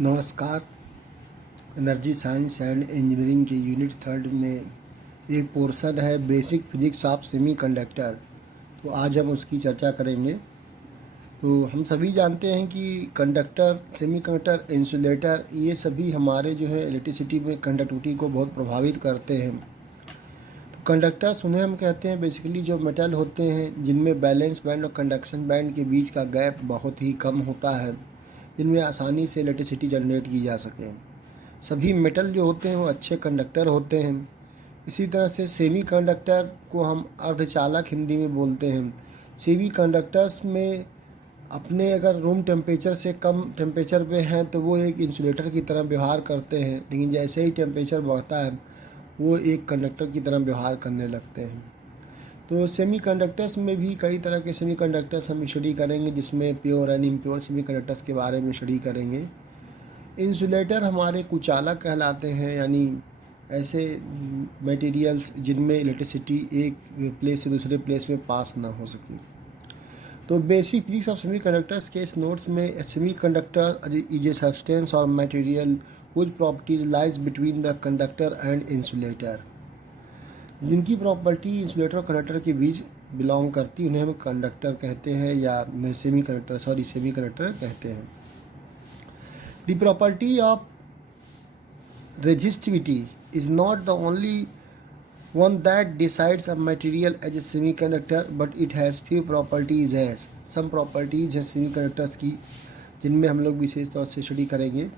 नमस्कार। Energy science and engineering के unit third में एक पोर्शन है basic physics of semi conductor. तो आज हम उसकी चर्चा करेंगे। तो हम सभी जानते हैं कि कंडक्टर, सेमी कंडक्टर, इंसुलेटर ये सभी हमारे जो है इलेक्ट्रिसिटी में कंडक्टिविटी को बहुत प्रभावित करते हैं। तो कंडक्टर्स उन्हें हम कहते हैं बेसिकली जो मेटल होते हैं जिनमें बैलेंस बैंड और कंडक्शन बैंड के बीच का गैप बहुत ही कम होता है, जिनमें आसानी से इलेक्ट्रिसिटी जनरेट की जा सके। सभी मेटल जो होते हैं वो अच्छे कंडक्टर होते हैं। इसी तरह से सेमी कंडक्टर को हम अर्धचालक हिंदी में बोलते हैं। सेमी कंडक्टर्स में अपने अगर रूम टेम्परेचर से कम टेम्परेचर पे हैं तो वो एक इंसुलेटर की तरह व्यवहार करते हैं, लेकिन जैसे ही टेम्परेचर बढ़ता है वो एक कंडक्टर की तरह व्यवहार करने लगते हैं। तो सेमी कंडक्टर्स में भी कई तरह के सेमी कंडक्टर्स हम स्टडी करेंगे, जिसमें pure and impure semi conductors के बारे में स्टडी करेंगे। इंसुलेटर हमारे कुचालक कहलाते हैं, यानी ऐसे मटेरियल्स जिनमें इलेक्ट्रिसिटी एक प्लेस से दूसरे प्लेस में पास ना हो सके। तो basic physics of semiconductors के इस नोट्स में semiconductor is a substance और material whose properties lies between the conductor and insulator. जिनकी प्रॉपर्टी इंसुलेटर और कंडक्टर के बीच बिलोंग करती उन्हें हम कंडक्टर कहते हैं, या सेमी कंडक्टर कहते हैं। The property of resistivity is not the only one that decides a material as a semiconductor, but it has few properties as some properties हैं semiconductors की, जिनमें हम लोग विशेष तौर से स्टडी करेंगे।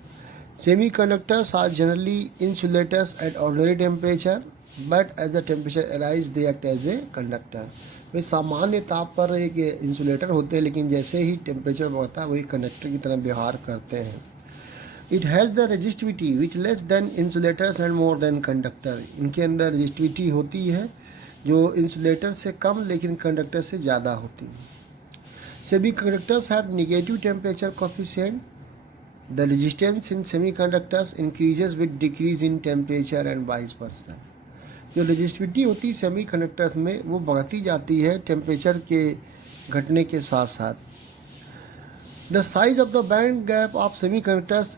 Semiconductors are generally insulators at ordinary temperature, but as the temperature arises they act as a conductor। वे सामान्य ताप पर एक इंसुलेटर होते हैं, लेकिन जैसे ही टेम्परेचर बढ़ता है वो एक कंडक्टर की तरह व्यवहार करते हैं। It has the resistivity which less than insulators and more than conductor. इनके अंदर रेजिस्टिविटी होती है जो इंसुलेटर से कम लेकिन कंडक्टर से ज़्यादा होती है। Semi conductors have negative temperature coefficient. The resistance in semi conductors increases with decrease in temperature and vice versa. जो रेजिस्टिविटी होती है सेमी कंडक्टर्स में वो बढ़ती जाती है टेम्परेचर के घटने के साथ साथ। The size of the band gap of semi conductors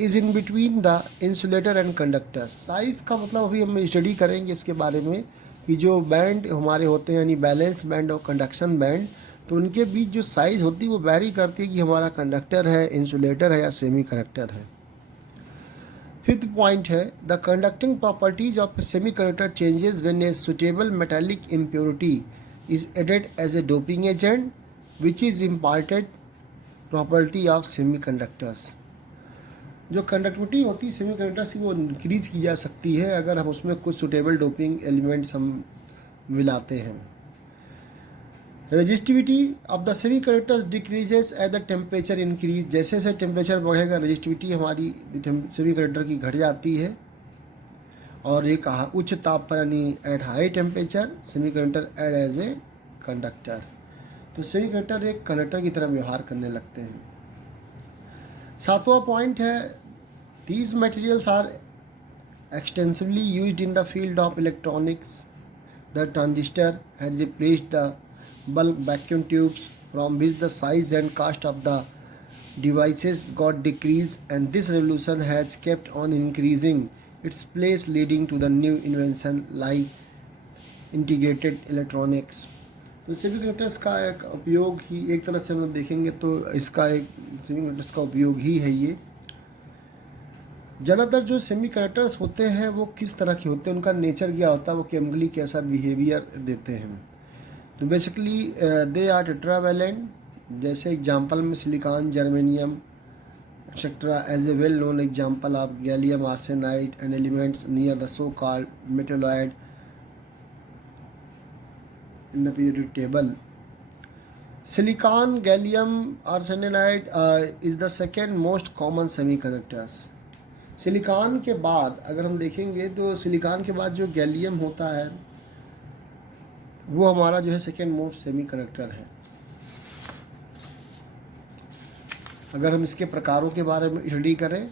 is in between the insulator and conductor. Size का मतलब अभी हम स्टडी करेंगे इसके बारे में कि जो बैंड हमारे होते हैं यानी बैलेंस बैंड और कंडक्शन बैंड, तो उनके बीच जो साइज़ होती है वो वैरी करती है कि हमारा कंडक्टर है, इंसुलेटर है या सेमी कंडक्टर है। फिफ्थ पॉइंट है the conducting properties of semiconductor changes when a suitable metallic impurity is added as a doping agent which is imparted property of semiconductors. जो conductivity होती है semi conductors की वो increase की जा सकती है अगर हम उसमें कुछ सुटेबल डोपिंग एलिमेंट्स हम मिलाते हैं। Resistivity of the semiconductors decreases as the temperature increase. जैसे जैसे टेम्परेचर बढ़ेगा रेजिस्टिविटी हमारी सेमी कंडक्टर की घट जाती है, और एक उच्च ताप पर यानी at high temperature semiconductor add as a conductor. तो सेमी कंडक्टर एक कंडक्टर की तरह व्यवहार करने लगते हैं। सातवां पॉइंट है these materials are extensively used in the field of electronics. The transistor has replaced the bulk vacuum tubes from which the size and cost of the devices got decreased, and this revolution has kept on increasing its place, leading to the new invention like integrated electronics. तो semiconductors का एक उपयोग ही एक तरह से हम लोग देखेंगे तो इसका एक सेमीकंडक्टर्स का उपयोग ही है ये। ज़्यादातर जो सेमी कंडक्टर्स होते हैं वो किस तरह के होते हैं, उनका नेचर क्या होता है, वो केमिकली कैसा बिहेवियर देते हैं। तो बेसिकली दे आर टेट्रावैलेंट। जैसे एग्जांपल में silicon, germanium etcetera as a well known example of gallium arsenide and elements near the so called metalloid in the periodic table. Silicon, gallium arsenide is the second most common semiconductors. Silicon के बाद अगर हम देखेंगे तो silicon के बाद जो gallium होता है वो हमारा जो है सेकेंड मोस्ट सेमी कंडक्टर है। अगर हम इसके प्रकारों के बारे में स्टडी करें,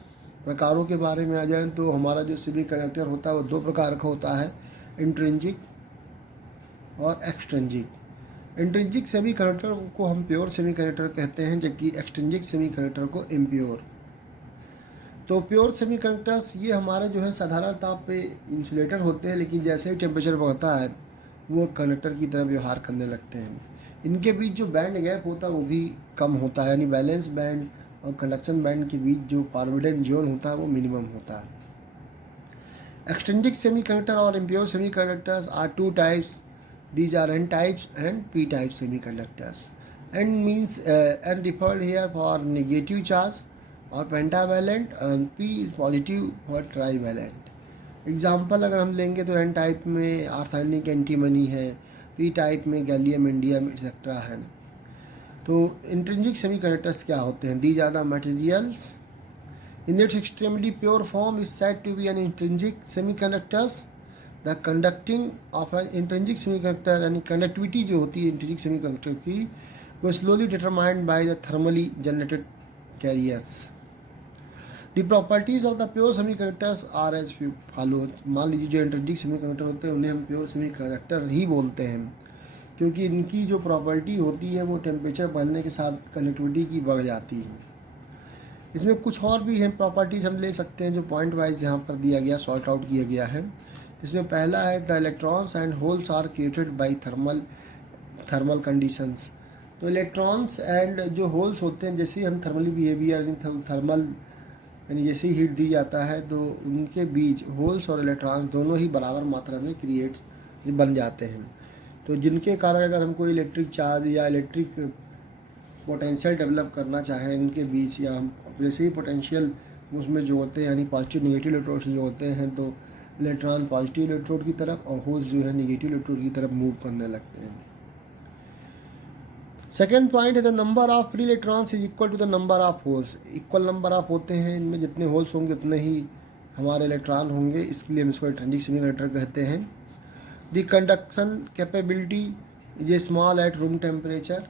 प्रकारों के बारे में आ जाए तो हमारा जो सेमी कंडक्टर होता है वो दो प्रकार का होता है, इंट्रिंसिक और एक्सट्रिंसिक। इंट्रिंसिक सेमी कंडक्टर को हम प्योर सेमी कंडक्टर कहते हैं, जबकि एक्सट्रिंसिक सेमी कंडक्टर को इम्प्योर। तो प्योर सेमीकंडक्टर्स ये हमारे जो है साधारण ताप पे इंसुलेटर होते हैं, लेकिन जैसे ही टेम्परेचर बढ़ता है वो कंडक्टर की तरह व्यवहार करने लगते हैं। इनके बीच जो बैंड गैप होता है वो भी कम होता है, यानी बैलेंस बैंड और कंडक्शन बैंड के बीच जो फॉरबिडन जोन होता है वो मिनिमम होता है। एक्सट्रिंसिक सेमीकंडक्टर और impure semiconductors are two types. These are N types and P type semiconductors. N means N referred here for negative charge or pentavalent, and P is positive for trivalent. Example अगर हम लेंगे तो N type में arsenic antimony है, P type में gallium indium etcetera है। तो intrinsic semiconductors क्या होते हैं? These are the materials in its extremely pure form is said to be an intrinsic semiconductors. The conducting of an intrinsic semiconductor, यानी conductivity जो होती है इंट्रिंसिक सेमीकंडक्टर की, वो slowly determined by the thermally generated carriers. The properties of the pure semiconductors are as follow. मान लीजिए जो intrinsic semiconductor होते हैं उन्हें हम प्योर सेमीकंडक्टर ही बोलते हैं, क्योंकि इनकी जो प्रॉपर्टी होती है वो टेम्परेचर बढ़ने के साथ कंडक्टिविटी की बढ़ जाती है. इसमें कुछ और भी हैं प्रॉपर्टीज़ हम ले सकते हैं जो पॉइंट वाइज यहाँ पर दिया गया, सॉर्ट आउट किया गया है. इसमें पहला है the electrons and holes are created by thermal conditions. तो इलेक्ट्रॉन्स एंड जो होल्स होते हैं, जैसे ही हम थर्मली बिहेवियर थर्मल यानी जैसे ही हीट दी जाता है तो उनके बीच होल्स और इलेक्ट्रॉन्स दोनों ही बराबर मात्रा में क्रिएट बन जाते हैं. तो जिनके कारण अगर हम कोई इलेक्ट्रिक चार्ज या इलेक्ट्रिक पोटेंशियल डेवलप करना चाहें उनके बीच, या हम जैसे ही पोटेंशियल उसमें जोड़ते हैं यानी पॉजिटिव नेगेटिव इलेक्ट्रोड से जोड़ते हैं तो इलेक्ट्रॉन पॉजिटिव इलेक्ट्रोड की तरफ और होल्स जो है नेगेटिव इलेक्ट्रोड की तरफ मूव करने लगते हैं. सेकेंड पॉइंट है the number of free electrons is equal to the number of holes. Equal number of होते हैं, इनमें जितने होल्स होंगे उतने ही हमारे इलेक्ट्रॉन होंगे, इसलिए हम इसको इंट्रिंसिक सेमीकंडक्टर कहते हैं. The conduction capability is a small eight room temperature.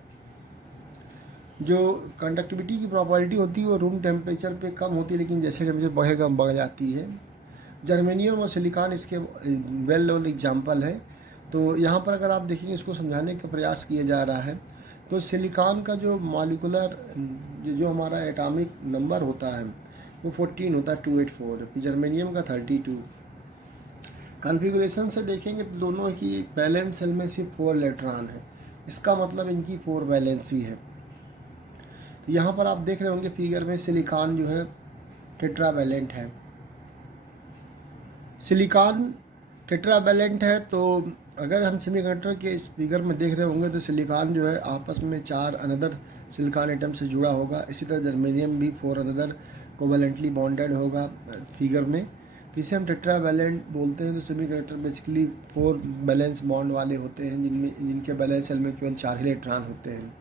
जो कंडक्टिविटी की प्रॉपर्टी होती है वो रूम टेम्परेचर पे कम होती है, लेकिन जैसे टेम्परेचर बढ़ेगा बढ़ जाती है. जर्मेनियम और सिलिकॉन इसके वेल नोन एग्जाम्पल है. तो यहाँ पर अगर आप देखेंगे इसको समझाने का प्रयास किया जा रहा है. तो सिलिकॉन का जो मॉलिकुलर जो हमारा एटॉमिक नंबर होता है वो 14 होता है, 284. जर्मेनियम का 32. कॉन्फ़िगरेशन से देखेंगे तो दोनों की बैलेंस सेल में सिर्फ 4 इलेक्ट्रॉन है, इसका मतलब इनकी 4 वैलेंसी है. तो यहाँ पर आप देख रहे होंगे फिगर में सिलिकॉन जो है टेट्रावैलेंट है. सिलिकॉन टेट्रावैलेंट है, तो अगर हम सेमीकंडक्टर के इस फिगर में देख रहे होंगे तो सिलिकॉन जो है आपस में 4 अनदर सिलिकॉन एटम से जुड़ा होगा. इसी तरह जर्मेनियम भी 4 अनदर कोवैलेंटली बॉन्डेड होगा फिगर में. इसे हम टेट्रावैलेंट बोलते हैं. तो सेमीकंडक्टर बेसिकली 4 बैलेंस बॉन्ड वाले होते हैं जिनके बैलेंस सेल में केवल 4 इलेक्ट्रॉन होते हैं.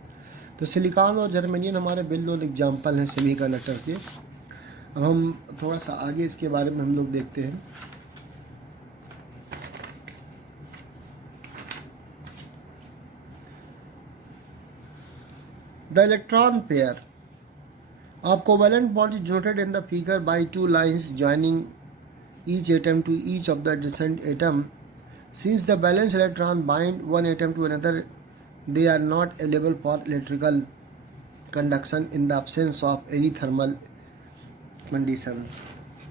तो सिलिकॉन और जर्मेनियम हमारे वेल नोन एग्जाम्पल हैं सेमीकंडक्टर के. अब हम थोड़ा सा आगे इसके बारे में हम लोग देखते हैं. The electron pair of covalent bond is denoted in the figure by 2 lines joining each atom to each of the adjacent atom. Since the valence electron bind one atom to another, they are not available for electrical conduction in the absence of any thermal conditions.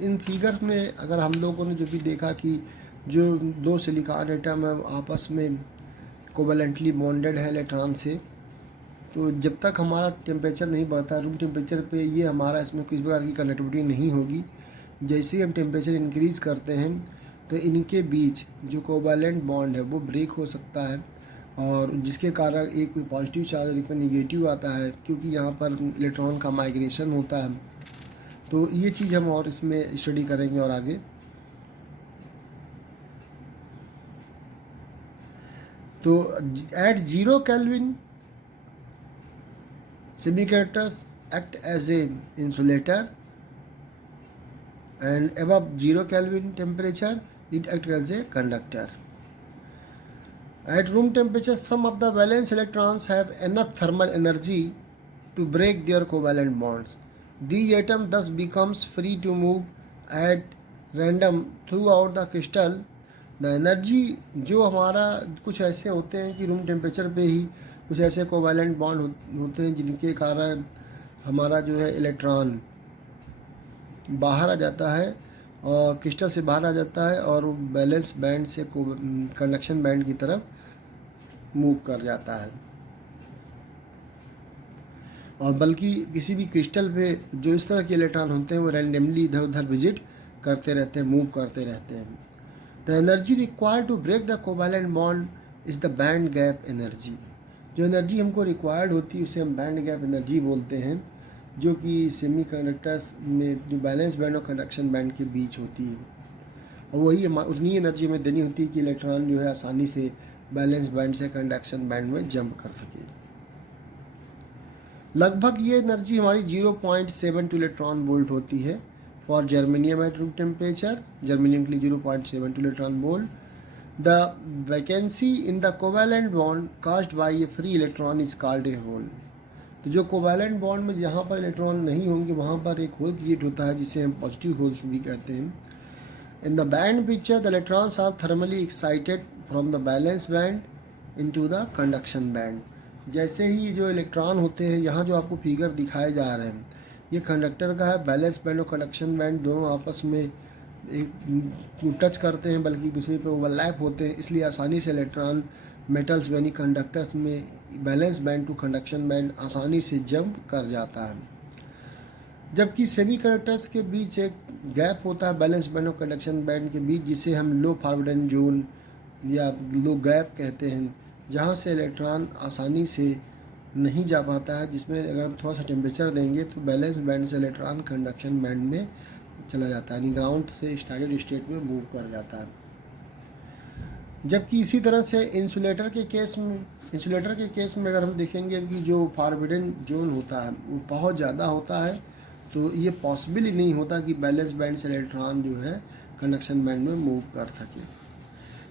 In figure में अगर हम लोगों ने जो भी देखा कि जो 2 सिलिकॉन एटम है आपस में कोवैलेंटली बॉन्डेड है इलेक्ट्रॉन से, तो जब तक हमारा टेम्परेचर नहीं बढ़ता रूम टेम्परेचर पे ये हमारा इसमें किसी प्रकार की कंडक्टिविटी नहीं होगी. जैसे ही हम टेम्परेचर इंक्रीज़ करते हैं तो इनके बीच जो कोवैलेंट बॉन्ड है वो ब्रेक हो सकता है, और जिसके कारण एक पे पॉजिटिव चार्ज और एक पे निगेटिव आता है, क्योंकि यहाँ पर इलेक्ट्रॉन का माइग्रेशन होता है. तो ये चीज़ हम और इसमें स्टडी करेंगे और आगे. तो at 0 Kelvin semiconductors act as a insulator, and above 0 Kelvin temperature it acts as a conductor. At room temperature, some of the valence electrons have enough thermal energy to break their covalent bonds. These atoms thus becomes free to move at random throughout the crystal. The energy जो हमारा कुछ ऐसे होते हैं कि room temperature पे ही कुछ ऐसे कोवैलेंट बॉन्ड होते हैं जिनके कारण हमारा जो है इलेक्ट्रॉन बाहर आ जाता है और क्रिस्टल से बाहर आ जाता है और वो बैलेंस बैंड से कंडक्शन बैंड की तरफ मूव कर जाता है। और बल्कि किसी भी क्रिस्टल पे जो इस तरह के इलेक्ट्रॉन होते हैं वो रैंडमली इधर उधर विजिट करते रहते हैं, मूव करते रहते हैं। The energy required to break the covalent bond is the band gap energy. जो एनर्जी हमको रिक्वायर्ड होती है उसे हम बैंड गैप एनर्जी बोलते हैं, जो कि सेमीकंडक्टर्स में जो बैलेंस बैंड और कंडक्शन बैंड के बीच होती है। और वही उतनी एनर्जी हमें देनी होती है कि इलेक्ट्रॉन जो है आसानी से बैलेंस बैंड से कंडक्शन बैंड में जंप कर सके। लगभग ये एनर्जी हमारी 0.72 इलेक्ट्रॉन वोल्ट होती है for germanium at room temperature. Germanium के लिए 0.72 electron volt. The vacancy in the covalent bond caused by a free electron is called a hole. तो जो कोवैलेंट बॉन्ड में जहाँ पर इलेक्ट्रॉन नहीं होंगे वहाँ पर एक होल क्रिएट होता है जिसे हम पॉजिटिव होल्स भी कहते हैं। In the band picture the electrons are thermally excited from the valence band into the conduction band. जैसे ही जो इलेक्ट्रॉन होते हैं, यहाँ जो आपको फिगर दिखाए जा रहे हैं ये कंडक्टर का है। बैलेंस बैंड और कंडक्शन बैंड दोनों आपस में एक टच करते हैं, बल्कि दूसरे पे ओवरलैप होते हैं, इसलिए आसानी से इलेक्ट्रॉन मेटल्स यानी कंडक्टर्स में valence band to conduction band आसानी से जंप कर जाता है। जबकि सेमीकंडक्टर्स के बीच एक गैप होता है बैलेंस बैंड और कंडक्शन बैंड के बीच, जिसे हम लो फॉरवर्डन जोन या लो गैप कहते हैं, जहाँ से इलेक्ट्रॉन आसानी से नहीं जा पाता है, जिसमें अगर हम थोड़ा सा टेम्परेचर देंगे तो बैलेंस बैंड से इलेक्ट्रॉन कंडक्शन बैंड में चला जाता है, यानी ग्राउंड से स्टैंडर्ड स्टेट में मूव कर जाता है। जबकि इसी तरह से इंसुलेटर के केस में अगर हम देखेंगे कि जो फॉरबिडन जोन होता है वो बहुत ज़्यादा होता है, तो ये पॉसिबल ही नहीं होता कि बैलेंस बैंड से इलेक्ट्रॉन जो है कंडक्शन बैंड में मूव कर सके।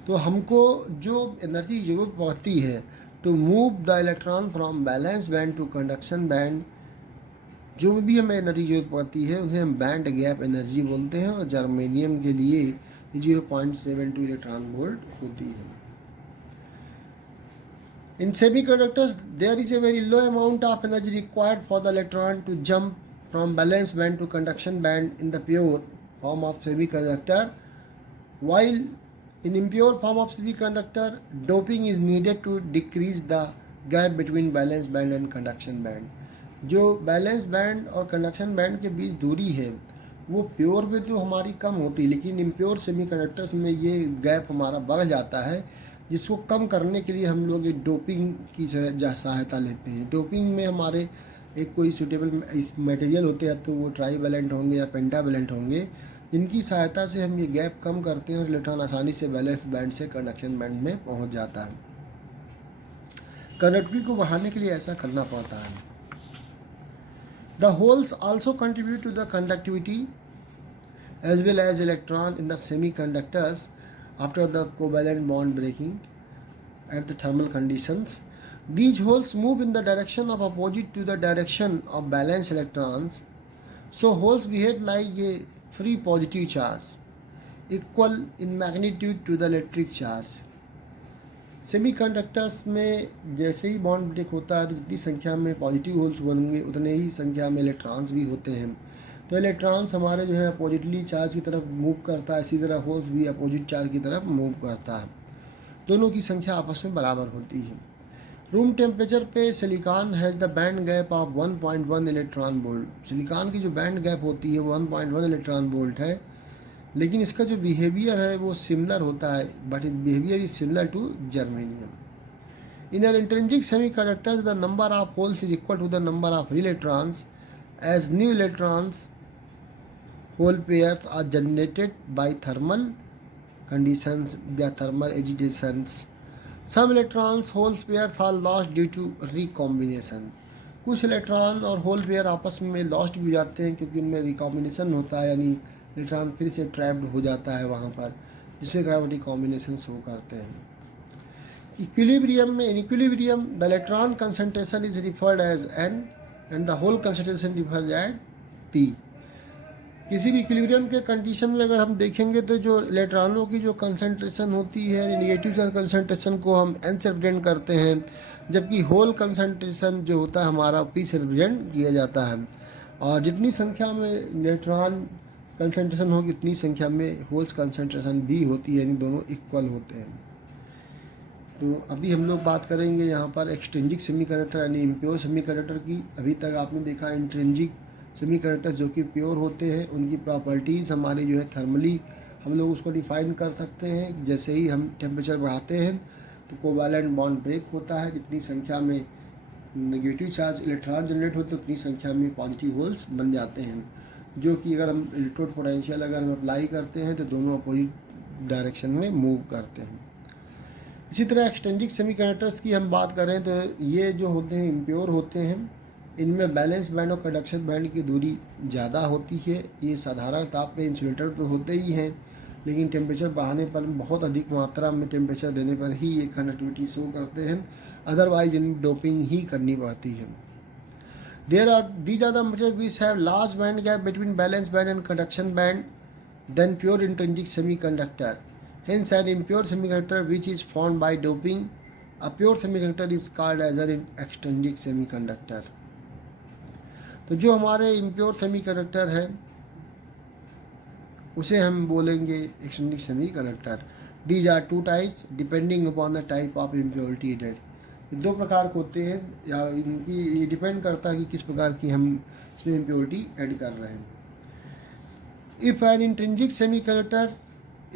तो हमको जो एनर्जी की ज़रूरत पड़ती है to move the electron from valence band to conduction band, जो भी हमें एनर्जी की जरूरत पड़ती है उन्हें हम बैंड गैप एनर्जी बोलते हैं। और जर्मेनियम के लिए 0.72 इलेक्ट्रॉन वोल्ट होती है। In semiconductors there is a very low amount of energy required for the electron to jump from valence band to conduction band in the pure form of semiconductor, while in impure form of semiconductor doping is needed to decrease the gap between balance band and conduction band। जो balance band और conduction band के बीच दूरी है वो pure में तो हमारी कम होती है, लेकिन इम्प्योर सेमीकंडक्टर्स में ये गैप हमारा बढ़ जाता है, जिसको कम करने के लिए हम लोग एक डोपिंग की सहायता लेते हैं। डोपिंग में हमारे एक कोई सूटेबल मटेरियल होते हैं, तो वो ट्राईवैलेंट होंगे या पेंटावैलेंट होंगे, जिनकी सहायता से हम ये गैप कम करते हैं और इलेक्ट्रॉन आसानी से बैलेंस बैंड से कंडक्शन बैंड में पहुंच जाता है। कंडक्टिविटी को बढ़ाने के लिए ऐसा करना पड़ता है। The holes also contribute to the conductivity as well as electron in the semiconductors after the covalent bond breaking at the thermal conditions. These holes move in the direction of opposite to the direction of valence electrons. So holes behave like a free positive charge equal in magnitude to the electric charge. Semiconductors में जैसे ही bond break होता है तो जितनी संख्या में positive holes बनेंगे उतने ही संख्या में इलेक्ट्रॉन्स भी होते हैं। तो इलेक्ट्रॉन्स हमारे जो है अपोजिटली चार्ज की तरफ मूव करता है, इसी तरह होल्स भी अपोजिट चार्ज की तरफ मूव करता है। दोनों की संख्या आपस में बराबर होती है। रूम टेम्परेचर पे silicon has the band gap of 1.1 electron volt. Silicon की जो बैंड गैप होती है 1.1 इलेक्ट्रॉन वोल्ट है, लेकिन इसका जो बिहेवियर है वो सिमिलर होता है, but it behaviour is similar to germanium. In an intrinsic semiconductors the number of holes is equal to the number of electrons as new electrons hole pairs are generated by thermal conditions या thermal agitations. Some electrons hole pairs are lost due to recombination. कुछ electron और hole pair आपस में lost भी हो जाते हैं क्योंकि इनमें रिकॉम्बिनेशन होता है, यानी इलेक्ट्रॉन फिर से ट्रैप्ड हो जाता है वहाँ पर, जिससे ग्रेविटी कॉम्बिनेशन शो करते हैं। इक्विलिब्रियम में in equilibrium the electron concentration is referred as n and the hole concentration referred as p. किसी भी इक्विलिब्रियम के कंडीशन में अगर हम देखेंगे तो जो इलेक्ट्रॉनों की जो कंसंट्रेशन होती है नेगेटिव चार्ज कंसंट्रेशन को हम एन से रिप्रेजेंट करते हैं, जबकि होल कंसंट्रेशन जो होता है हमारा पी से रिप्रेजेंट किया जाता है। और जितनी संख्या में इलेक्ट्रॉन कंसंट्रेशन होगी उतनी संख्या में होल्स कंसंट्रेशन भी होती है, यानी दोनों इक्वल होते हैं। तो अभी हम लोग बात करेंगे यहाँ पर एक्सट्रिंसिक सेमीकंडक्टर यानी इम्प्योर सेमीकंडक्टर की। अभी तक आपने देखा इंट्रिंसिक सेमीकंडक्टर्स जो कि प्योर होते हैं, उनकी प्रॉपर्टीज़ हमारे जो है थर्मली हम लोग उसको डिफाइन कर सकते हैं कि जैसे ही हम टेम्परेचर बढ़ाते हैं तो कोवैलेंट बॉन्ड ब्रेक होता है, जितनी संख्या में नेगेटिव चार्ज इलेक्ट्रॉन जनरेट होते हैं उतनी संख्या में पॉजिटिव होल्स बन जाते हैं, जो कि अगर हम इलेक्ट्रोड पोटेंशियल अगर हम अप्लाई करते हैं तो दोनों अपोजिट डायरेक्शन में मूव करते हैं। इसी तरह एक्सट्रिंसिक सेमीकंडक्टर्स की हम बात करें तो ये जो होते हैं इम्प्योर होते हैं, इनमें बैलेंस बैंड और कंडक्शन बैंड की दूरी ज़्यादा होती है। ये साधारण ताप पे इंसुलेटर तो होते ही हैं, लेकिन टेम्परेचर बढ़ाने पर बहुत अधिक मात्रा में टेम्परेचर देने पर ही ये कंडक्टिविटी शो करते हैं, अदरवाइज इन डोपिंग ही करनी पड़ती है। These are the materials which have large band gap between valence band and conduction band than pure intrinsic semiconductor. Hence, an impure semiconductor which is formed by doping, a pure semiconductor is called as an extrinsic semiconductor. तो जो हमारे impure semiconductor है उसे हम बोलेंगे extrinsic semiconductor. These are two types depending upon the type of impurity added. दो प्रकार के होते हैं, या इनकी ये डिपेंड करता है कि किस प्रकार की हम इसमें इम्प्योरिटी ऐड कर रहे हैं। If N intrinsic semiconductor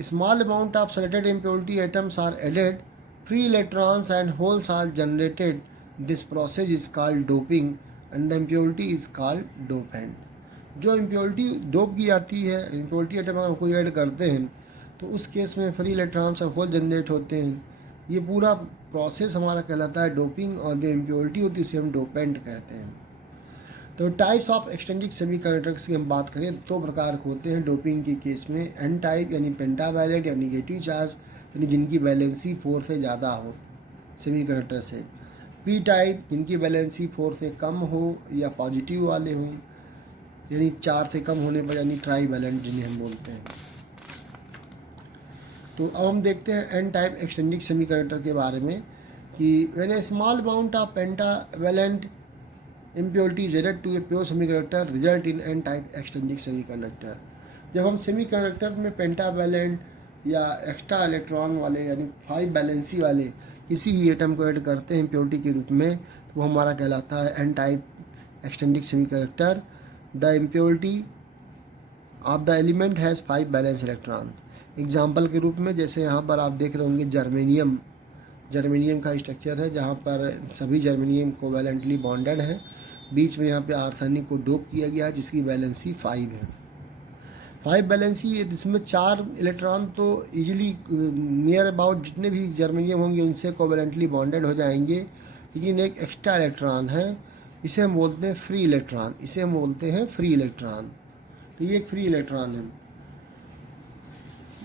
small amount of selected impurity atoms are added, free electrons and holes are generated. This process is called doping and the impurity is called dopant. जो impurity dope की जाती है, impurity item अगर कोई add करते हैं तो उस केस में फ्री इलेक्ट्रॉन्स और होल जनरेट होते हैं। ये पूरा प्रोसेस हमारा कहलाता है डोपिंग, और जो इम्प्योरिटी होती है उसे हम डोपेंट कहते हैं। तो टाइप्स ऑफ एक्सट्रिंसिक सेमीकंडक्टर्स की हम बात करें दो प्रकार के होते हैं डोपिंग के केस में। एन टाइप यानी पेंटावैलेंट या निगेटिव चार्ज यानी जिनकी वैलेंसी 4 से ज़्यादा हो सेमीकंडक्टर से। पी टाइप जिनकी वैलेंसी 4 से कम हो या पॉजिटिव वाले हों, यानी 4 से कम होने पर यानी ट्राईवैलेंट जिन्हें हम बोलते हैं। तो अब हम देखते हैं एन टाइप एक्सट्रिंसिक सेमीकंडक्टर के बारे में कि when A small amount of pentavalent impurity is added to a pure semiconductor result in n type extrinsic semiconductor। जब हम सेमीकंडक्टर में पेंटावैलेंट या एक्स्ट्रा इलेक्ट्रॉन वाले यानी 5 बैलेंसी वाले किसी भी एटम को ऐड करते हैं इम्प्योरिटी के रूप में, तो वो हमारा कहलाता है n type extrinsic semiconductor. The impurity of the element has 5 valence electron. Example के रूप में जैसे यहाँ पर आप देख रहे होंगे जर्मेनियम का स्ट्रक्चर है, जहाँ पर सभी जर्मेनियम कोवैलेंटली बॉन्डेड है। बीच में यहाँ पे आर्सेनिक को डोप किया गया है जिसकी बैलेंसी 5 है। 5 बैलेंसी, इसमें 4 इलेक्ट्रॉन तो इजीली नियर अबाउट जितने भी जर्मेनियम होंगे उनसे कोवैलेंटली बॉन्डेड हो जाएंगे, लेकिन एक एक्स्ट्रा इलेक्ट्रॉन है, इसे हम बोलते हैं फ्री इलेक्ट्रॉन। तो ये एक फ्री इलेक्ट्रॉन है।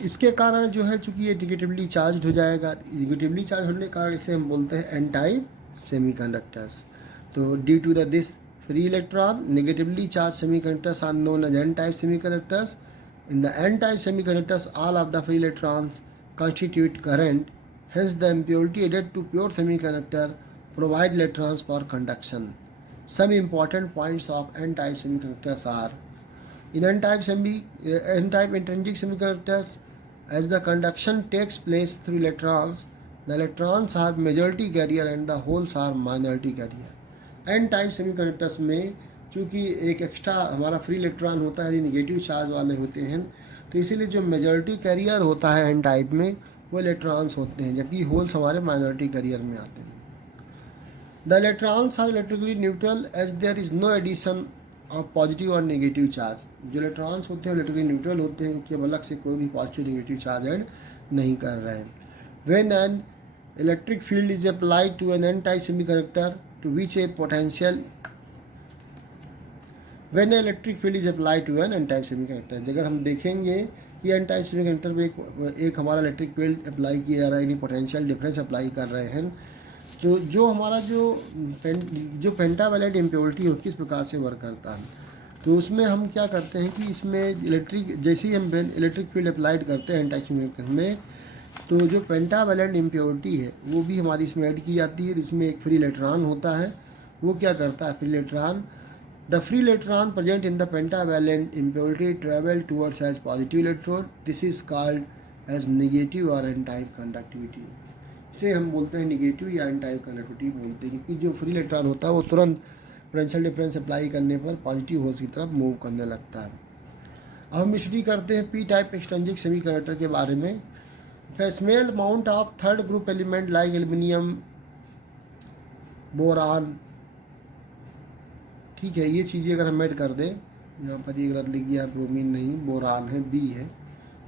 इसके कारण जो है चूँकि ये निगेटिवली चार्ज हो जाएगा, निगेटिवली चार्ज होने के कारण इसे हम बोलते हैं एन टाइप सेमीकंडक्टर्स। तो due to this free electron negatively charged semiconductors are known as n-type semiconductors. In the n-type semiconductors, all of the free electrons constitute current. Hence, the impurity added to pure semiconductor provide electrons for conduction. Some important points of n-type semiconductors are: in n-type intrinsic semiconductors, as the conduction takes place through electrons, the electrons are majority carrier and the holes are minority carrier. N type semiconductors में चूँकि एक extra हमारा free electron होता है, negative charge वाले होते हैं, तो इसीलिए जो मेजॉरिटी कैरियर होता है एन टाइप में वो इलेक्ट्रॉन्स होते हैं, जबकि होल्स हमारे माइनॉरिटी कैरियर में आते हैं। The electrons are electrically neutral as there is no addition of positive और नेगेटिव चार्ज। जो इलेक्ट्रॉन्स होते हैं इलेक्ट्रिकली न्यूट्रल होते हैं क्योंकि अलग से कोई भी पॉजिटिव नेगेटिव चार्ज ऐड नहीं कर रहे हैं। When an electric field is applied to an n type semiconductor to which a potential when an electric field is applied to an n-type semiconductor। अगर हम देखेंगे कि n-type semiconductor में एक हमारा इलेक्ट्रिक फील्ड अप्लाई किया जा रहा है, यानी पोटेंशियल डिफरेंस अप्लाई कर रहे हैं, तो जो हमारा जो पेंटावैलेंट इम्प्योरिटी हो किस प्रकार से वर्क करता है, तो उसमें हम क्या करते हैं कि इसमें जैसे ही हम इलेक्ट्रिक फील्ड अप्लाइड करते हैं n-type semiconductor में, तो जो पेंटावैलेंट इम्प्योरिटी है वो भी हमारी इसमें ऐड की जाती है। इसमें एक फ्री इलेक्ट्रॉन होता है, वो क्या करता है, free electron The free electron present in the pentavalent impurity travel towards as positive electron. This is called as negative or n type conductivity. इसे हम बोलते हैं निगेटिव या एन टाइप कंडक्टिविटी बोलते हैं, क्योंकि जो फ्री इलेक्ट्रॉन होता है वो तुरंत पोटेंशियल डिफरेंस अप्लाई करने पर पॉजिटिव होल्स की तरफ मूव करने लगता है। अब हम स्टडी करते हैं पी टाइप एक्सट्रिंसिक सेमीकंडक्टर के बारे में। Small amount of third group element like aluminium, boron, ठीक है, ये चीज़ें अगर हम ऐड कर दें, यहाँ पर ये गलत लिख गया, ब्रोमीन नहीं, बोरान है, बी है,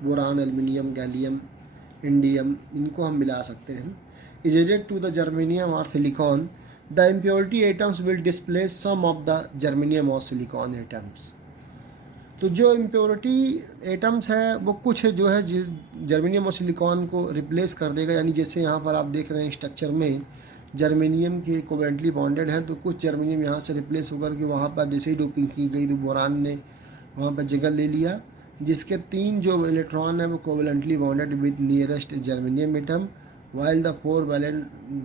बोरान, एल्युमिनियम, गैलियम, इंडियम, इनको हम मिला सकते हैं। Is added to the germanium और silicon, the impurity atoms will displace some of the germanium और सिलिकॉन एटम्स। तो जो इम्प्योरिटी एटम्स है वो कुछ जो है जर्मेनियम और सिलिकॉन को रिप्लेस कर देगा। यानी जैसे यहाँ पर आप देख रहे हैं स्ट्रक्चर में जर्मेनियम के कोवेलेंटली बॉन्डेड है, तो कुछ जर्मेनियम यहाँ से रिप्लेस होकर के वहाँ पर जैसे ही डोपिंग की गई तो बोरान ने वहाँ पर जगह ले लिया, जिसके 3 जो इलेक्ट्रॉन है वो covalently bonded with nearest germanium atom, while the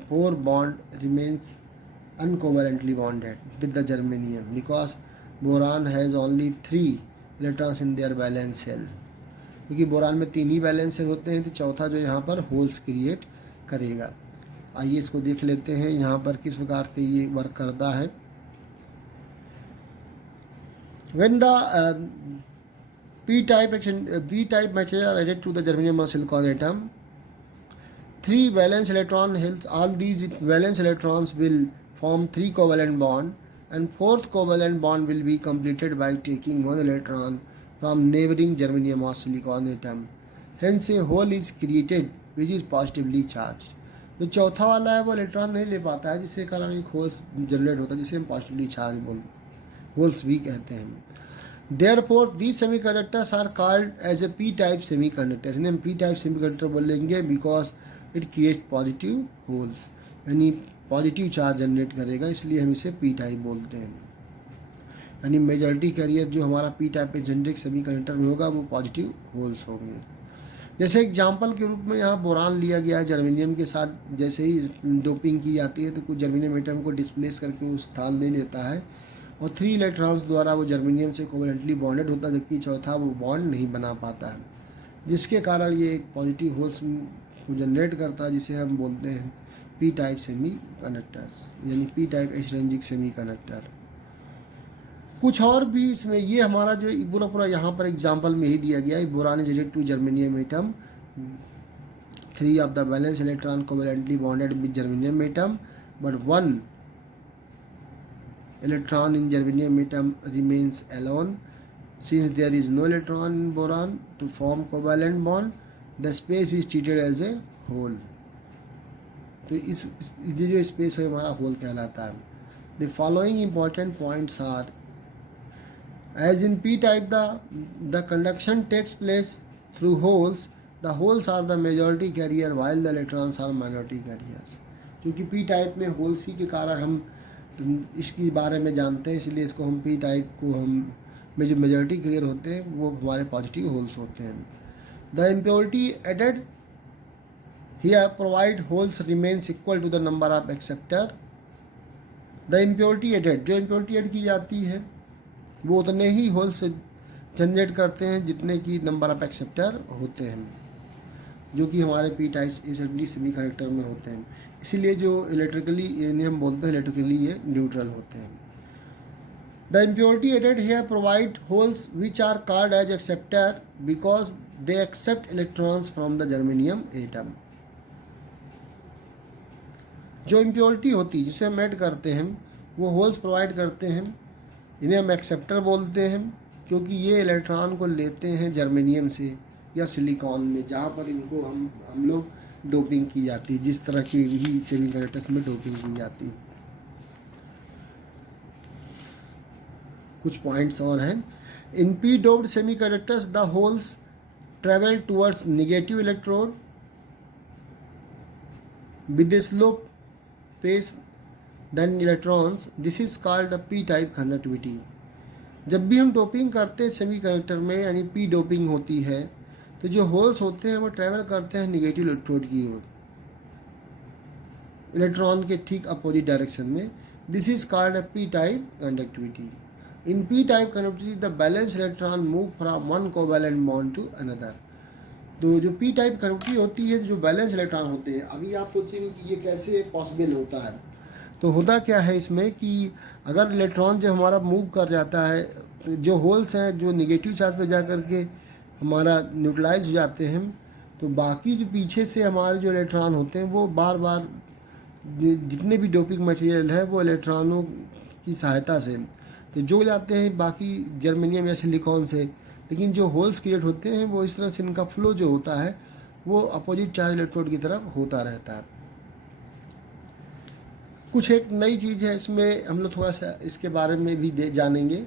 4 bond remains uncovalently bonded with the germanium because boron has only 3 electrons in their valence shell। क्योंकि बोरान में 3 ही वैलेंस शेल होते हैं, तो चौथा जो यहाँ पर होल्स क्रिएट करेगा। आइए इसको देख लेते हैं यहाँ पर किस प्रकार से ये वर्क करता है। When the p-type material are added to the germanium or silicon atom, 3 valence electron helps, all these valence electrons will form 3 covalent bond, and 4th covalent bond will be completed by taking 1 electron from neighboring germanium or silicon atom. Hence a hole is created which is positively charged। जो चौथा वाला है वो electron नहीं ले पाता है, जिसके कारण एक होल्स जनरेट होता है, जिसे हम पॉजिटिवली चार्ज होल्स भी कहते हैं। Therefore, these semiconductors are called as a p-type semiconductors। इन्हें हम p-type semiconductor बोलेंगे because it creates positive holes, यानी पॉजिटिव चार्ज जनरेट करेगा, इसलिए हम इसे p-type बोलते हैं। यानी मेजॉरिटी कैरियर जो हमारा p-type जेनेरिक सेमीकंडक्टर में होगा वो पॉजिटिव होल्स होंगे। जैसे एग्जाम्पल के रूप में यहाँ बोरान लिया गया है, जर्मेनियम के साथ जैसे ही डोपिंग की जाती है तो कुछ जर्मेनियम एटम को डिस्प्लेस करके वो स्थान ले लेता है और 3 इलेक्ट्रॉन्स द्वारा वो जर्मेनियम से कोवेलेंटली बॉन्डेड होता है, जबकि चौथा वो बॉन्ड नहीं बना पाता है, जिसके कारण ये एक पॉजिटिव होल्स को जनरेट करता है, जिसे हम बोलते हैं पी टाइप सेमी कंडक्टर्स, यानी P type extrinsic semi conductor. कुछ और भी इसमें, ये हमारा जो पूरा यहाँ पर एग्जाम्पल में ही दिया गया है। Boron is added to germanium atom, 3 of the valence electron covalently bonded with germanium atom, but 1 electron in germanium atom remains alone. Since there is no electron in boron to form covalent bond, the space is treated as a hole। तो इस जो space है हमारा whole कहलाता है। The following important points are, as in p type the conduction takes place through holes, the holes are the majority carrier while the electrons are minority carriers। क्योंकि p type में holes ही के कारण हम इसके बारे में जानते हैं, इसलिए इसको हम पी टाइप को हम में जो मेजॉरिटी क्लियर होते हैं वो हमारे पॉजिटिव होल्स होते हैं। The impurity added here provide holes remains equal to the number of acceptor. The impurity added, जो इम्प्योरिटी एड की जाती है वो उतने ही होल्स जनरेट करते हैं जितने की नंबर ऑफ एक्सेप्टर होते हैं, जो कि हमारे पी टाइप एसिडी सेमीकंडक्टर में होते हैं। इसीलिए जो इलेक्ट्रिकली, इन्हें हम बोलते हैं इलेक्ट्रिकली ये न्यूट्रल होते हैं। The impurity added here provide holes which are called as acceptor because they accept electrons from the germanium atom. जो इम्प्योरिटी होती है जिसे हम ऐड करते हैं वो होल्स प्रोवाइड करते हैं, इन्हें हम एक्सेप्टर बोलते हैं, क्योंकि ये इलेक्ट्रॉन को लेते हैं जर्मेनियम से या सिलिकॉन में, जहाँ पर इनको हम लोग डोपिंग की जाती है, जिस तरह की ही सेमीकंडक्टर्स में डोपिंग की जाती है। कुछ पॉइंट्स और हैं। In P doped semiconductors the holes travel towards negative electrode with slow pace than electrons. This is called P type conductivity. जब भी हम डोपिंग करते हैं सेमीकंडक्टर में, यानी पी डोपिंग होती है, तो जो होल्स होते हैं वो ट्रैवल करते हैं नेगेटिव इलेक्ट्रोड की ओर, इलेक्ट्रॉन के ठीक अपोजिट डायरेक्शन में। This is called a p type conductivity. In p type conductivity the valence electron move from one covalent bond to another. तो जो पी टाइप कंडक्टिविटी होती है, जो बैलेंस इलेक्ट्रॉन होते हैं, अभी आप सोचेंगे कि ये कैसे पॉसिबल होता है। तो होता क्या है इसमें कि अगर इलेक्ट्रॉन जब हमारा मूव कर जाता है, तो जो होल्स हैं जो निगेटिव चार्ज पे जा कर के हमारा न्यूट्रलाइज हो जाते हैं, तो बाकी जो पीछे से हमारे जो इलेक्ट्रॉन होते हैं वो बार बार जितने भी डोपिंग मटेरियल है वो इलेक्ट्रॉनों की सहायता से तो जुड़ जाते हैं बाकी जर्मेनियम या सिलिकॉन से। लेकिन जो होल्स क्रिएट होते हैं वो इस तरह से इनका फ्लो जो होता है वो अपोजिट चार्ज इलेक्ट्रोड की तरफ होता रहता है। कुछ एक नई चीज़ है इसमें, हम लोग थोड़ा सा इसके बारे में भी जानेंगे।